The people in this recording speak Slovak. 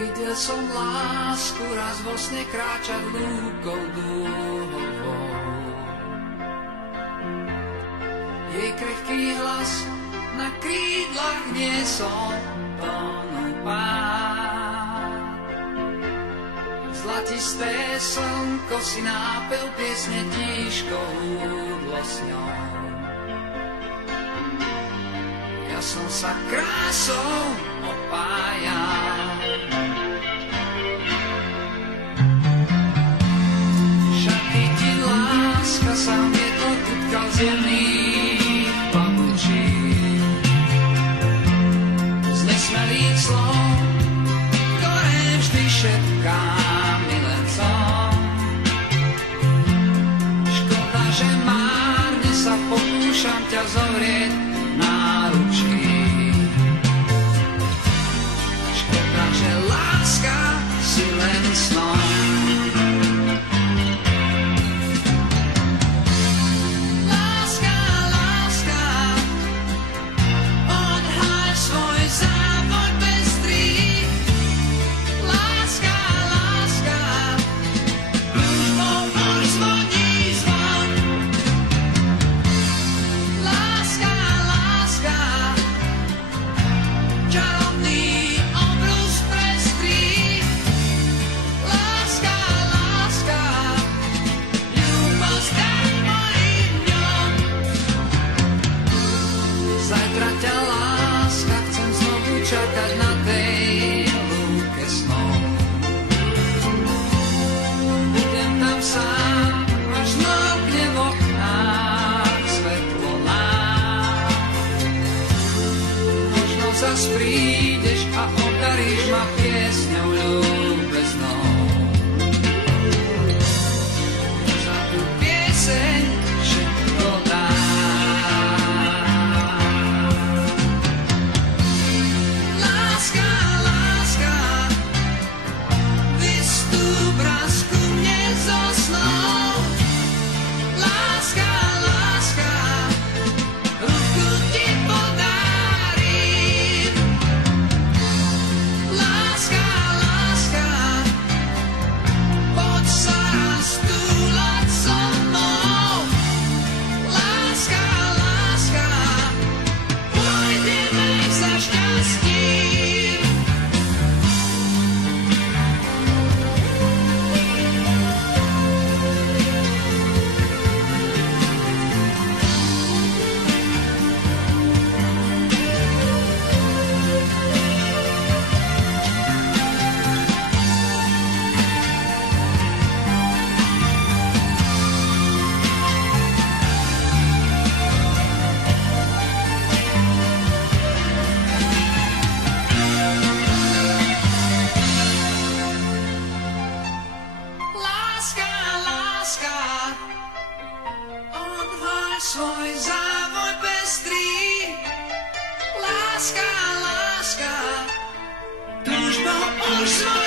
Videl som lásku raz vo sne kráčať lúkou dúhovou. Jej krehký hlas na krídlach niesol tónu pád. Zlatisté slnko si nápel piesne tížko húdlo s ňou. Ja som sa krásou opájal. Šaty ti láska sa vietor kutkal z jemných pavučín. Z nesmelých slov, ktoré vždy šepkám milencom. Škoda, že márne sa pokúšam ťa zovrieť náručí. Škoda, že láska si len snom. Láska, láska, odhaľ svoj závoj pestrý. Láska, láska, túžbou už zvoní zvon. Láska, láska, čarovný obrus prestrý. Láska, láska, ľúbosť daj mojim dňom. Zajtra ťa, láska, chcem znovu čakať na tej lúke snov. Budem tam sám, až mlkne v oknách svetlo nám. Možno zas prídeš a obdaríš ma piesňou ľúbeznou. Za tú pieseň všetko dám. Láska, láska, vystúp raz ku mne zo snov. Láska, láska, ruku ti podárim. Láska, láska, poď sa raz túlať so mnou. Láska, láska, pôjdeme za šťastím. Láska, láska, odhaľ svoj závoj pestrý. Láska, láska, túžbou už svoj